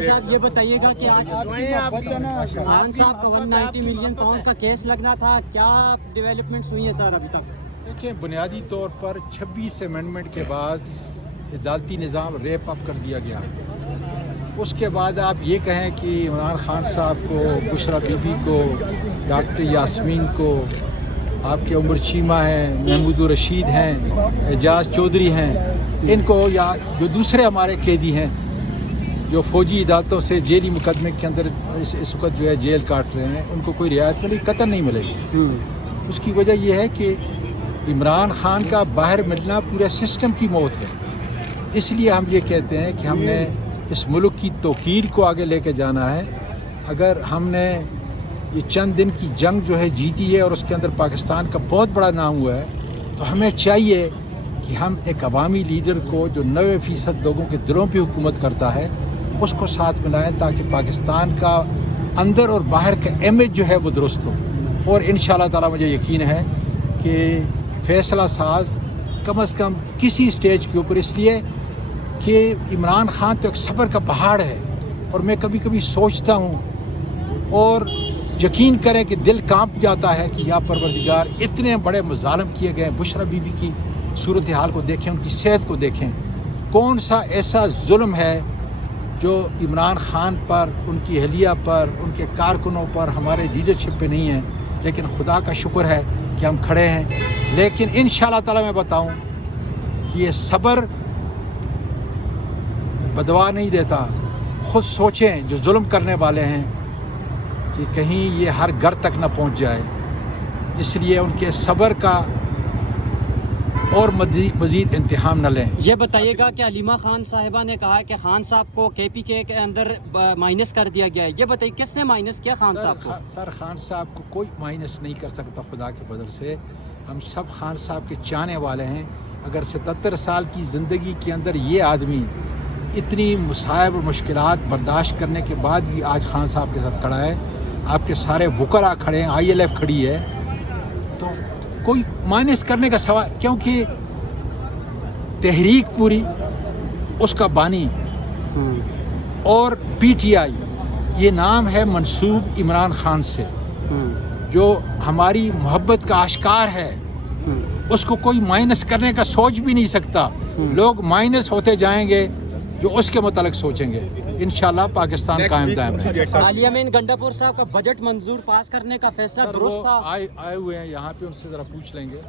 صاحب یہ بتائیے گا کہ آج خان صاحب کا 190 ملین پاؤنڈ کا کیس لگنا تھا، کیا ڈیولپمنٹس ہوئی ہیں سر ابھی تک؟ دیکھیں، بنیادی طور پر 26 امینڈمنٹ کے بعد عدالتی نظام ریپ اپ کر دیا گیا۔ اس کے بعد آپ یہ کہیں کہ عمران خان صاحب کو، بشرا بی بی کو، ڈاکٹر یاسمین کو، آپ کے عمر چیمہ ہیں، محمود الرشید ہیں، اعجاز چودھری ہیں، ان کو، یا جو دوسرے ہمارے قیدی ہیں جو فوجی عدالتوں سے جیلی مقدمے کے اندر اس وقت جو ہے جیل کاٹ رہے ہیں، ان کو کوئی رعایت ملے گی؟ قطعاً نہیں ملے گی۔ اس کی وجہ یہ ہے کہ عمران خان کا باہر ملنا پورے سسٹم کی موت ہے۔ اس لیے ہم یہ کہتے ہیں کہ ہم نے اس ملک کی توقیر کو آگے لے کے جانا ہے۔ اگر ہم نے یہ چند دن کی جنگ جو ہے جیتی ہے اور اس کے اندر پاکستان کا بہت بڑا نام ہوا ہے، تو ہمیں چاہیے کہ ہم ایک عوامی لیڈر کو جو 90% لوگوں کے دلوں پہ حکومت کرتا ہے اس کو ساتھ ملائیں، تاکہ پاکستان کا اندر اور باہر کا امیج جو ہے وہ درست ہو۔ اور انشاءاللہ تعالی مجھے یقین ہے کہ فیصلہ ساز کم از کم کسی سٹیج کے اوپر، اس لیے کہ عمران خان تو ایک صبر کا پہاڑ ہے، اور میں کبھی کبھی سوچتا ہوں اور یقین کریں کہ دل کانپ جاتا ہے کہ یا پروردگار، اتنے بڑے مظالم کیے گئے، بشرا بی بی کی صورتحال کو دیکھیں، ان کی صحت کو دیکھیں، کون سا ایسا ظلم ہے جو عمران خان پر، ان کی اہلیہ پر، ان کے کارکنوں پر، ہمارے لیڈرشپ پہ نہیں ہے۔ لیکن خدا کا شکر ہے کہ ہم کھڑے ہیں۔ لیکن انشاءاللہ تعالی میں بتاؤں کہ یہ صبر بدوا نہیں دیتا۔ خود سوچیں جو ظلم کرنے والے ہیں کہ کہیں یہ ہر گھر تک نہ پہنچ جائے، اس لیے ان کے صبر کا اور مزید امتحان نہ لیں۔ یہ بتائیے گا کہ علیمہ خان صاحبہ نے کہا کہ خان صاحب کو KPK کے اندر مائنس کر دیا گیا ہے، یہ بتائیے کس نے مائنس کیا خان صاحب کو؟ سر، خان صاحب کو کوئی مائنس نہیں کر سکتا خدا کے فضل سے۔ ہم سب خان صاحب کے چاہنے والے ہیں۔ اگر 77 سال کی زندگی کے اندر یہ آدمی اتنی مصائب اور مشکلات برداشت کرنے کے بعد بھی آج خان صاحب کے ساتھ کھڑا ہے، آپ کے سارے وکلاء کھڑے ہیں، ILF کھڑی ہے، تو کوئی مائنس کرنے کا سوال، کیونکہ تحریک پوری اس کا بانی اور PTI یہ نام ہے منسوب عمران خان سے، جو ہماری محبت کا آشکار ہے، اس کو کوئی مائنس کرنے کا سوچ بھی نہیں سکتا۔ لوگ مائنس ہوتے جائیں گے جو اس کے متعلق سوچیں گے۔ انشاءاللہ پاکستان قائم دائم ہے۔ حالیہ میں گنڈا پور صاحب کا بجٹ منظور پاس کرنے کا فیصلہ درست تھا؟ آئے ہوئے ہیں یہاں پہ، ان سے ذرا پوچھ لیں گے۔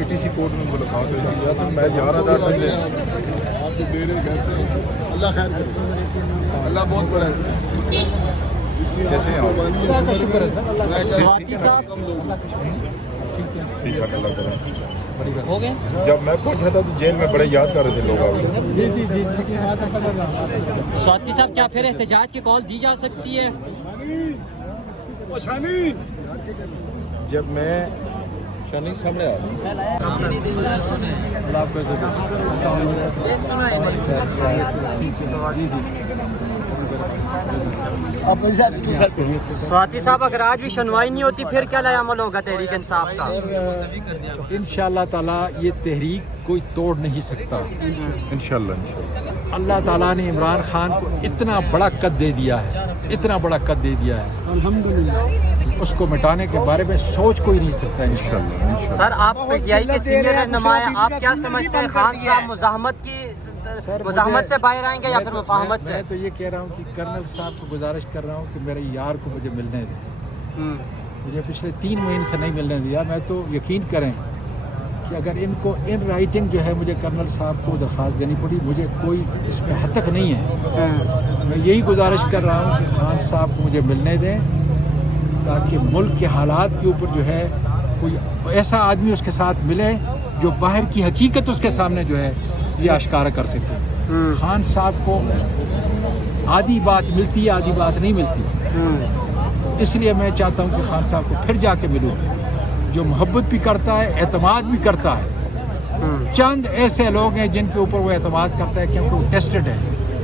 ATC کورٹ میں ملاقات ہوئی ہے، میں جا رہا تھا، اللہ خیر کرے، اللہ بہت بڑا ہے۔ کیسے ہیں آپ؟ شکر ہے سر۔ سواتی صاحب ٹھیک ہے، اللہ کرے۔ ہو گئے؟ جب میں پہنچا تھا تو جیل میں بڑے یاد کر رہے تھے لوگ آپ۔ سواتی صاحب کیا پھر احتجاج کی کال دی جا سکتی ہے؟ جب میں سامنے آ سواتی صاحب اگر آج بھی سنوائی نہیں ہوتی پھر کیا عمل ہوگا تحریک انصاف کا؟ انشاءاللہ تعالی یہ تحریک کوئی توڑ نہیں سکتا۔ انشاءاللہ اللہ تعالیٰ نے عمران خان کو اتنا بڑا قد دے دیا ہے، اتنا بڑا قد دے دیا ہے، الحمدللہ، اس کو مٹانے کے بارے میں سوچ کوئی نہیں سکتا۔ انشاءاللہ سر، آپ PTI کے سینئر رہنما ہیں، آپ کیا سمجھتے ہیں خان صاحب مزاحمت سے باہر آئیں گے یا پھر مفاہمت سے؟ میں تو یہ کہہ رہا ہوں کہ کرنل صاحب کو گزارش کر رہا ہوں کہ میرے یار کو مجھے ملنے دیں۔ مجھے پچھلے 3 مہینے سے نہیں ملنے دیا۔ میں تو یقین کریں کہ اگر ان کو ان رائٹنگ جو ہے مجھے کرنل صاحب کو درخواست دینی پڑی، مجھے کوئی اس میں حد تک نہیں ہے۔ میں یہی گزارش کر رہا ہوں کہ خان صاحب کو مجھے ملنے دیں، تاکہ ملک کے حالات کے اوپر جو ہے کوئی ایسا آدمی اس کے ساتھ ملے جو باہر کی حقیقت اس کے سامنے جو ہے یہ آشکارا کر سکے۔ خان صاحب کو آدھی بات ملتی ہے، آدھی بات نہیں ملتی، اس لیے میں چاہتا ہوں کہ خان صاحب کو پھر جا کے ملوں، جو محبت بھی کرتا ہے، اعتماد بھی کرتا ہے۔ چند ایسے لوگ ہیں جن کے اوپر وہ اعتماد کرتا ہے کیونکہ وہ ٹیسٹڈ ہے،